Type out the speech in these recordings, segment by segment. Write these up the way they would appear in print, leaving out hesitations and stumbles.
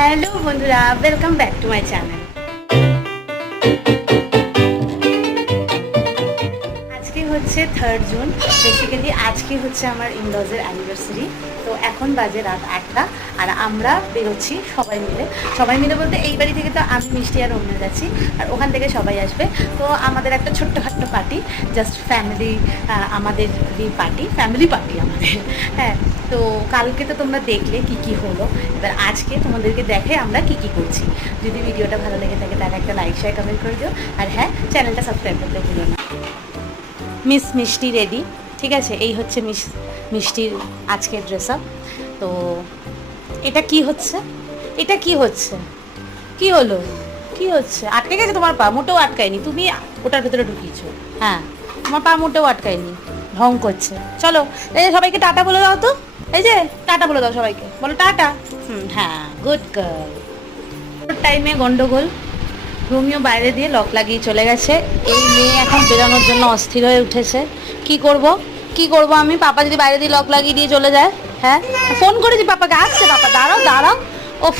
Hello বন্ধুরা, welcome back to my channel. আজকে হচ্ছে 3rd জুন। বেসিক্যালি আজকে হচ্ছে আমার ইনলজের অ্যানিভার্সারি। তো এখন বাজে রাত 8টা আর আমরা বেরোচ্ছি সবাই মিলে বলতে এই বাড়ি থেকে তো আমি মিষ্টি আর রমনা যাচ্ছি, আর ওখান থেকে সবাই আসবে। তো আমাদের একটা ছোট্টখাট্ট পার্টি, জাস্ট ফ্যামিলি, আমাদের ফ্যামিলি পার্টি আমাদের। হ্যাঁ, তো কালকে তো তোমরা দেখলে কি হলো, এবার আজকে তোমাদেরকে দেখে আমরা কি করছি। যদি ভিডিওটা ভালো লেগে থাকে তাহলে একটা লাইক শেয়ার কমেন্ট করে দিও, আর হ্যাঁ, চ্যানেলটা সাবস্ক্রাইব করতে ভুলো না। মিস মিষ্টি রেডি, ঠিক আছে? এই হচ্ছে মিষ্টির আজকের ড্রেস আপ। তো এটা কি হচ্ছে কি হলো, কি হচ্ছে? আটকে গেছে তোমার পা? মোটেও আটকায়নি, তুমি ওটার ভেতরে ঢুকিয়েছো। হ্যাঁ, তোমার পা মোটেও আটকায়নি, ঢং করছে। চলো, এই যে সবাইকে টাটা বলে দাও তো, এই যে টাটা বলে দাও সবাইকে, বলো টাটা। হ্যাঁ, গুড গার্ল। টাইমে গন্ডগোল, রোমিও বাইরে দিয়ে লক লাগিয়ে চলে গেছে। এই মেয়ে এখন বেরোনোর জন্য অস্থির হয়ে উঠেছে। কি করব আমি? পাপা যদি বাইরে দিয়ে লক লাগিয়ে দিয়ে চলে যায়? হ্যাঁ, ফোন করেছি পাপাকে, আসছে পাপা, দাঁড়াও। ওফ,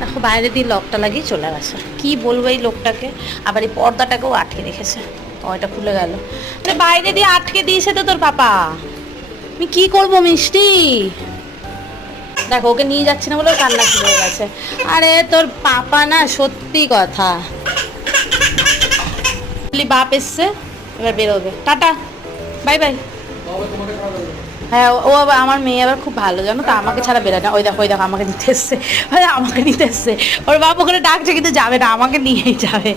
দেখো বাইরে দিয়ে লকটা লাগিয়ে চলে গেছে। কি বলবো এই লোকটাকে, আবার এই পর্দাটাকেও আটকে রেখেছে। ও, এটা খুলে গেল। বাইরে দিয়ে আটকে দিয়েছে তো তোর পাপা। আমি কি করব মিষ্টি? দেখো, ওকে নিয়ে যাচ্ছি না বলে কান্না শুরু হয়ে গেছে। আরে তোর পাপা না, সত্যি কথা, বাপ এসছে, এবার বেরোবে। Tata, bye bye. হ্যাঁ, ও আবার আমার মেয়ে আবার খুব ভালো, জানো তো, আমাকে ছাড়া বেরোয় না। ওই দেখো আমাকে নিতে এসছে। ওর বাপ ওখানে ডাকছে কিন্তু যাবে না, আমাকে নিয়েই যাবে।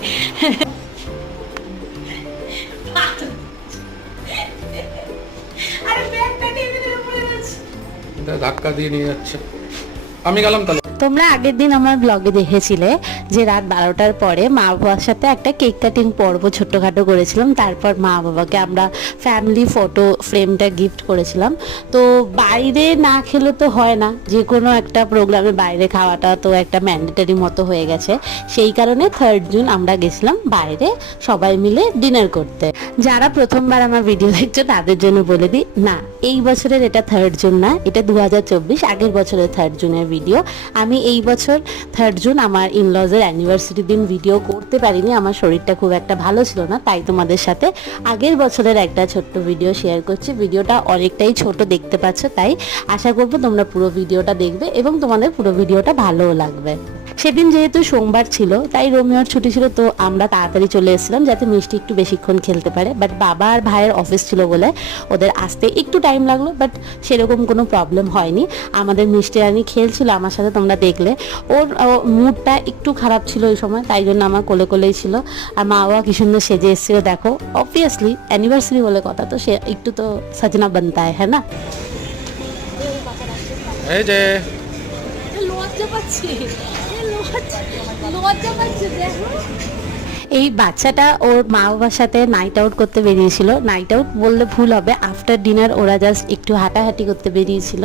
ধাক্কা দিয়ে নিয়ে যাচ্ছে। আমি গেলাম তাহলে। তোমরা আগের দিন আমার ব্লগে দেখেছিলে যে রাত 12টার পরে মা বাবার সাথে একটা কেক কাটিং পর্ব ছোট্টখাটো করেছিলাম। তারপর মা বাবাকে আমরা ফ্যামিলি ফটো ফ্রেমটা গিফট করেছিলাম। তো বাইরে না খেলে তো হয় না, যে কোনো একটা প্রোগ্রামে বাইরে খাওয়াটা তো একটা ম্যান্ডেটারি মতো হয়ে গেছে। সেই কারণে 3rd জুন আমরা গেছিলাম বাইরে সবাই মিলে ডিনার করতে। যারা প্রথমবার আমার ভিডিও দেখছো তাদের জন্য বলে দিই, না, এই বছরের এটা 3rd জুন না, এটা 2024 আগের বছরের 3rd জুনের ভিডিও। আমি এই বছর 3rd জুন আমার ইনলজের অ্যানিভার্সারি দিন ভিডিও করতে পারিনি, আমার শরীরটা খুব একটা ভালো ছিল না, তাই তোমাদের সাথে আগের বছরের একটা ছোট্ট ভিডিও শেয়ার করছি। ভিডিওটা অনেকটাই ছোট দেখতে পাচ্ছ, তাই আশা করবো তোমরা পুরো ভিডিওটা দেখবে এবং তোমাদের পুরো ভিডিওটা ভালোও লাগবে। সেদিন যেহেতু সোমবার ছিল, তাই রোমিওর ছুটি ছিল, তো আমরা তাড়াতাড়ি চলে এসেছিলাম যাতে মিষ্টি একটু বেশিক্ষণ খেলতে পারে। বাট বাবা আর ভাইয়ের অফিস ছিল বলে ওদের আসতে একটু টাইম লাগলো, বাট সেরকম কোনো প্রবলেম হয়নি। আমাদের মিষ্টি রানী খেলছিল আমার সাথে, তোমরা দেখলে। ওর মুডটা একটু খারাপ ছিল এই সময়, তাই জন্য আমার কোলেই ছিল। আর মা বাবা কি সুন্দর সেজে এসেছিল দেখো। অবভিয়াসলি অ্যানিভার্সারি বলে কথা, তো সে একটু তো সাজনা বানতা হ্যাঁ না? এই যে লজ্জা পাচ্ছি, দেখো। এই বাচ্চাটা ওর মা বাবার সাথে নাইট আউট করতে বেরিয়েছিল। নাইট আউট বললে ভুল হবে, আফটার ডিনার ওরা জাস্ট একটু হাঁটাহাঁটি করতে বেরিয়েছিল।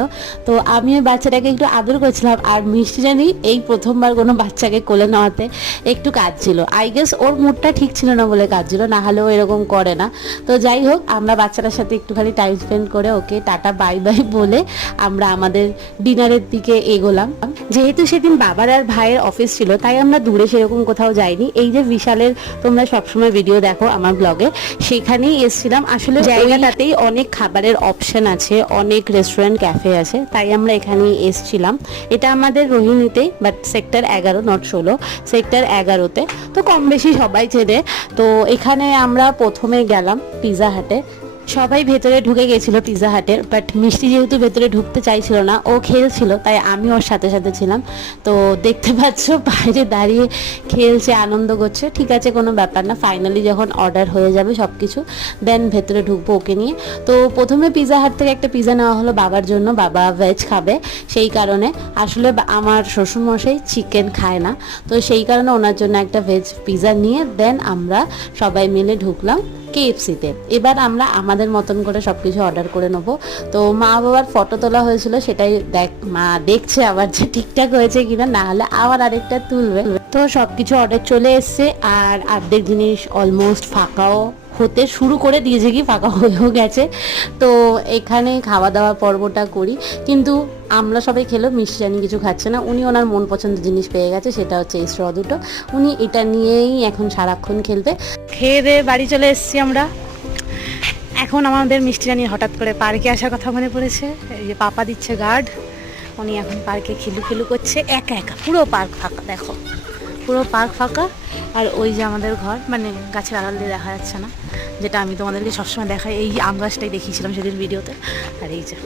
তো আমি ওই বাচ্চাটাকে একটু আদর করেছিলাম, আর মিষ্টি জানি এই প্রথমবার কোনো বাচ্চাকে কোলে নেওয়াতে একটু কাঁদছিল। আই গেস ওর মুডটা ঠিক ছিল না বলে কাঁদছিল, না হলে ও এরকম করে না। তো যাই হোক, আমরা বাচ্চাটার সাথে একটুখানি টাইম স্পেন্ড করে ওকে টাটা বাই বাই বলে আমরা আমাদের ডিনারের দিকে এগোলাম। যেহেতু সেদিন বাবার আর ভাইয়ের অফিস ছিল, তাই আমরা দূরে সেরকম কোথাও যাইনি। এই যে বিশালের, তোমরা সবসময় ভিডিও দেখো আমার ব্লগে, সেখানেই এসেছিলাম। আসলে জায়গাটাতেই অনেক খাবারের অপশন আছে, অনেক রেস্টুরেন্ট ক্যাফে আছে, তাই আমরা এখানেই এসেছিলাম। এটা আমাদের রোহিণীতেই, বাট সেক্টর 11 নট 16, সেক্টর 11-তে। তো কম বেশি সবাই চেনে। তো এখানে আমরা প্রথমে গেলাম পিৎজা হাটে। সবাই ভেতরে ঢুকে গেছিল পিৎজা হাটের, বাট মিষ্টি যেহেতু ভেতরে ঢুকতে চাইছিল না, ও খেলছিল, তাই আমি ওর সাথে সাথে ছিলাম। তো দেখতে পাচ্ছ বাইরে দাঁড়িয়ে খেলছে, আনন্দ করছে। ঠিক আছে, কোনো ব্যাপার না, ফাইনালি যখন অর্ডার হয়ে যাবে সব কিছু, দেন ভেতরে ঢুকবো ওকে নিয়ে। তো প্রথমে পিৎজা হাট থেকে একটা পিৎজা নেওয়া হলো বাবার জন্য, বাবা ভেজ খাবে সেই কারণে। আসলে আমার শ্বশুরমশাই চিকেন খায় না, তো সেই কারণে ওনার জন্য একটা ভেজ পিৎজা নিয়ে দেন আমরা সবাই মিলে ঢুকলাম KFC-তে। এবার আমরা আমাদের মতন করে সব কিছু অর্ডার করে নেবো। তো মা বাবার ফটো তোলা হয়েছিল, সেটাই মা দেখছে আবার যে ঠিকঠাক হয়েছে কিনা, না হলে আবার আরেকটা তুলবে। তো সব কিছু অর্ডার চলে এসছে, আর অর্ধেক জিনিস অলমোস্ট ফাঁকাও হতে শুরু করে দিয়েছে, কি ফাঁকা হয়েও গেছে। তো এখানে খাওয়া দাওয়া পর্বটা করি, কিন্তু আমরা সবাই খেলো, মিষ্টি রানী কিছু খাচ্ছে না। উনি ওনার মন পছন্দের জিনিস পেয়ে গেছে, সেটা হচ্ছে এই স্ট্র দুটো। উনি এটা নিয়েই এখন সারাক্ষণ খেলবে। খেয়ে দিয়ে বাড়ি চলে এসেছি আমরা। এখন আমাদের মিষ্টি রানী হঠাৎ করে পার্কে আসার কথা মনে পড়েছে। এই যে পাপা দিচ্ছে গার্ড, উনি এখন পার্কে খিলু করছে একা একা। পুরো পার্ক ফাঁকা, দেখো পুরো পার্ক ফাঁকা। আর ওই যে আমাদের ঘর, মানে গাছের আড়াল দিয়ে দেখা যাচ্ছে না, যেটা আমি তোমাদেরকে সবসময় দেখাই, এই আম গাছটাই দেখিয়েছিলাম সেদিন ভিডিওতে। আর এই যে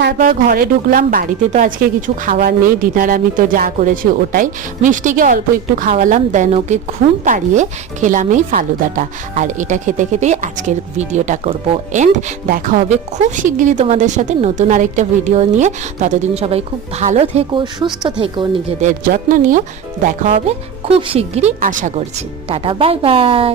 তারপর ঘরে ঢুকলাম। বাড়িতে তো আজকে কিছু খাবার নেই, ডিনার আমি তো যা করেছি ওটাই। মিষ্টিকে অল্প একটু খাওয়ালাম, দেন ওকে ঘুম পাড়িয়ে খেলাম এই ফালুদাটা। আর এটা খেতে খেতেই আজকের ভিডিওটা করব এন্ড। দেখা হবে খুব শিগগিরই তোমাদের সাথে নতুন আরেকটা ভিডিও নিয়ে। ততদিন সবাই খুব ভালো থেকো, সুস্থ থেকো, নিজেদের যত্ন নিও। দেখা হবে খুব শিগগিরই আশা করছি। Tata, bye bye.